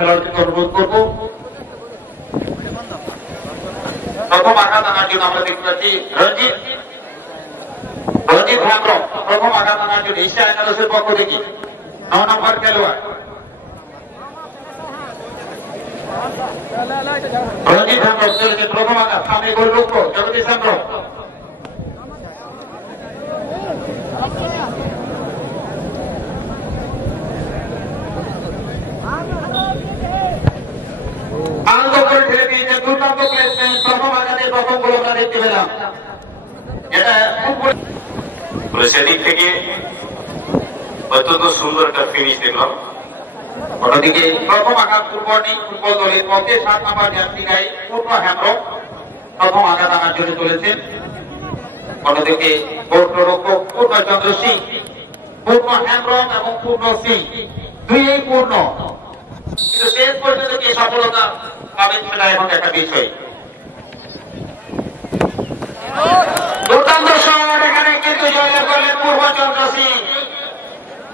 খেলোয়াড়দেরকে অনুরোধ করব প্রথম আঘাত আনার জন্য আমরা দেখতে পাচ্ছি রঞ্জিত হেমব্রম প্রথম আঘাত আনার জন্য এশিয়া একাদশের পক্ষ থেকে 9 নম্বর খেলোয়াড় রঞ্জিত হেমব্রম চলেছে প্রথম আঘাত সামনে গোলরক্ষক জগদীশ হেমব্রম আনন্দ করে ঠেলে দিয়েছে দুর্দান্ত প্লেসমেন্ট প্রথম আঘাতের প্রথম গোল আমরা দেখতে পেলাম এটা সেদিক থেকে অত্যন্ত সুন্দর একটা ফিনিশ দেখলাম অন্যদিকে প্রথম আঘাত ফুটবল দলের পক্ষে 7 নম্বর জার্সি গায়ে পূর্ণ হেমব্রম প্রথম আঘাত আনার জন্য চলেছেন অন্যদিকে গোলরক্ষক পূর্ণচন্দ্র সিং পূর্ণ হেমব্রম এবং পূর্ণ সিং দুইই পূর্ণ কিন্তু শেষ পর্যন্ত কি সফলতা পাবেন সেটা এখন একটা বিষয় দুর্দান্ত শট এখানে কিন্তু জয়লাভ করলেন পূর্ণচন্দ্র সিং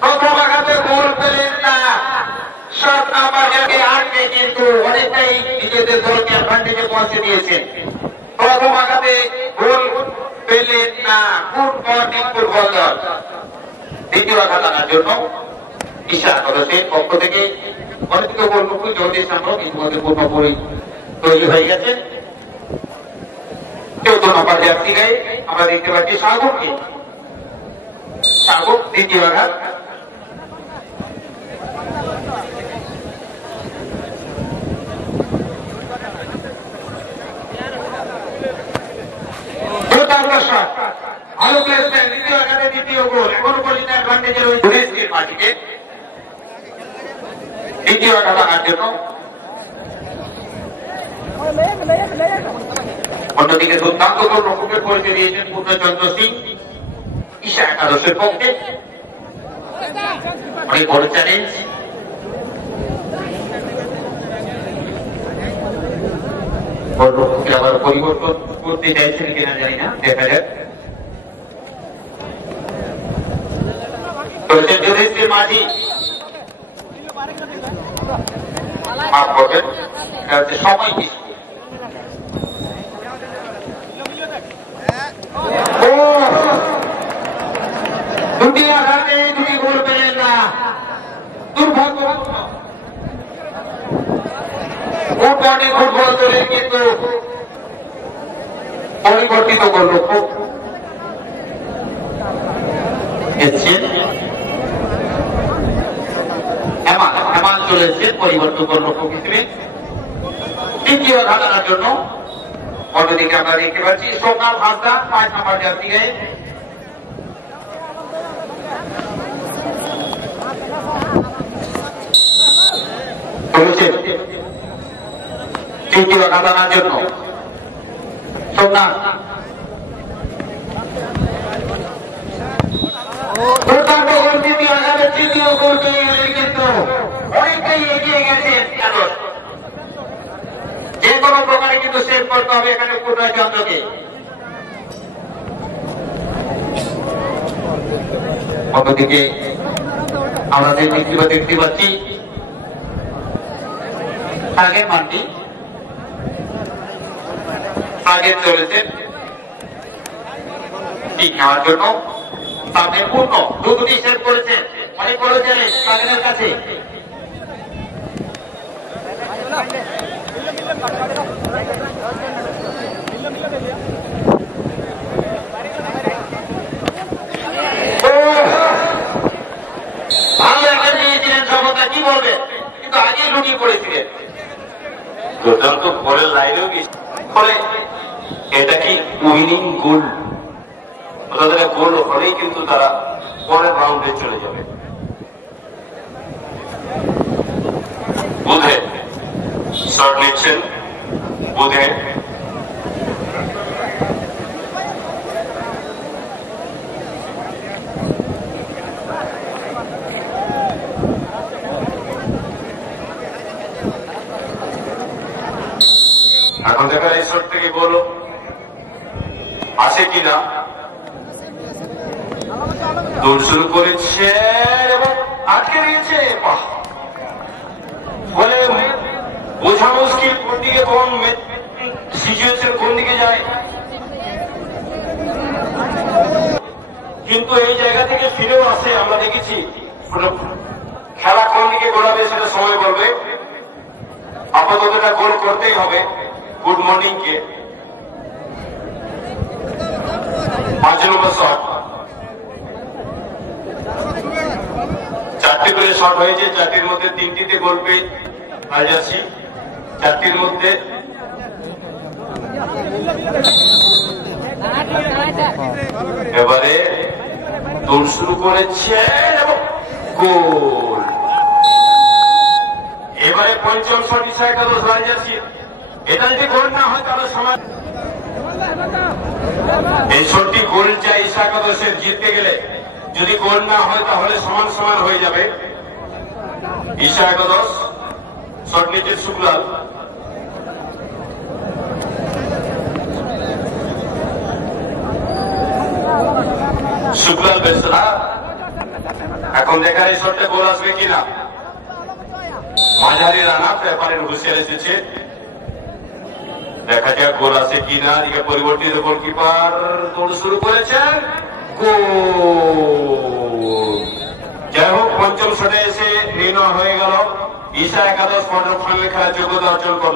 প্রথম আঘাতে গোল পেলেন না 7 নম্বর জায়গায় আটকে কিন্তু অনেকটাই নিজেদের দলকে অ্যাডভান্টেজে পৌঁছে দিয়েছেন প্রথম আঘাতে গোল পেলেন না গুড মর্নিং ফুটবল দল দ্বিতীয় আঘাত আনার জন্য ঈশা একাদশের পক্ষ থেকে অনেকগুলো গোলরক্ষক জগদীশ হেমব্রম ইতিমধ্যে পুরোপুরি তৈরি হয়ে গেছে 14 নম্বর জার্সি গায়ে আমরা দেখতে পাচ্ছি সাগরকে দ্বিতীয় আঘাত ভালো প্লেসমেন্ট দ্বিতীয় আঘাতে দ্বিতীয় গোল এখনো পর্যন্ত অ্যাডভান্টেজে রয়েছে মাটিকে দ্বিতীয় আঘাত আনার জন্য অন্যদিকে দুর্দান্ত গোলরক্ষকের পরিচয় দিয়েছেন পূর্ণচন্দ্র সিং ঈশা একাদশের পক্ষে অনেক বড় চ্যালেঞ্জ গোলরক্ষককে আবার পরিবর্তন করতে চাইছেন কিনা জানি না দেখা যাক যুধিষ্ঠির মাঝি মাফ করবেন সময় কিছু দুটি আঘাতে দুটি গোল পেলেন না দুর্ভাগ্য ফুটবল দলের কিন্তু পরিবর্তিত গোলরক্ষক হেমাল চলেছে পরিবর্তন গোলরক্ষক হিসেবে দ্বিতীয় আঘাত আনার জন্য অন্যদিকে আমরা দেখতে পাচ্ছি সোমনাথ হাসদা 5 নম্বর জার্সি গায়ে তৃতীয় আঘাত আনার জন্য সোমনাথ দ্বিতীয় আঘাতের তৃতীয় গোল পেয়ে গেলেন কিন্তু অনেকটাই এগিয়ে গেছেন যে কোনো প্রকারে কিন্তু সেভ করতে হবে এখানে পূর্ণচন্দ্রকে অন্যদিকে আমরা দেখতে পাচ্ছি আগের মানটি আগে চলেছে ঠিক নেওয়ার জন্য সামনে পূর্ণ দুটি সেভ করেছেন অনেক বড় চ্যালেঞ্জ সাগরের কাছে ভালো একটা নিয়েছিলেন সফলতা কি বলবে কিন্তু আগে লুটিয়ে পড়েছিলেন দুর্দান্ত পরের লাইনেও ফলে এটা কি উইনিং গোল তাদের গোল হলেই কিন্তু তারা পরের রাউন্ডে চলে যাবে বুধে শট নিচ্ছেন বুধে এখন দেখার এই শট থেকে বলো আসে কিনা দৌড় শুরু করেছে এবং আটকে দিয়েছে বলে বোঝা মুশকিল কোন দিকে কোন সিচুয়েশন কোন দিকে যায়, কিন্তু এই জায়গা থেকে ফিরেও আসে। আমরা দেখেছি খেলা কোন দিকে গোলাবে সেটা সময় বলবে। আপাতত এটা গোল করতেই হবে গুড মর্নিং কে। 5 নম্বর শট, 4টি করে শট হয়েছে, 4টির মধ্যে 3টিতে গোল পেয়ে যাচ্ছি। 4টির মধ্যে এবারে দৌড় শুরু করেছে গোল। এবারে পঞ্চম শট ইশা একাদশ রাজার্সি। এটা যদি গোল না হয় তাহলে সমান, এই শটটি গোল চাই ইশা একাদশের জিততে গেলে। যদি গোল না হয় তাহলে সমান সমান হয়ে যাবে। ইশা একাদশ শট নিচে শুক্লাল, শুক্লাল বেসরা। এখন দেখার এই শটটা গোল আসবে কিনা। মাঝারি রানা ব্যাপারের হুঁশিয়ার এসেছে, দেখা যাক গোল আসে কিনা। এদিকে পরিবর্তিত গোলকিপার দৌড় শুরু করেছেন, গোল। যাই হোক, পঞ্চম শটে এসে নির্ণয় হয়ে গেল। ইশা একাদশ কোয়ার্টার ফাইনালে খেলার যোগ্যতা অর্জন করল।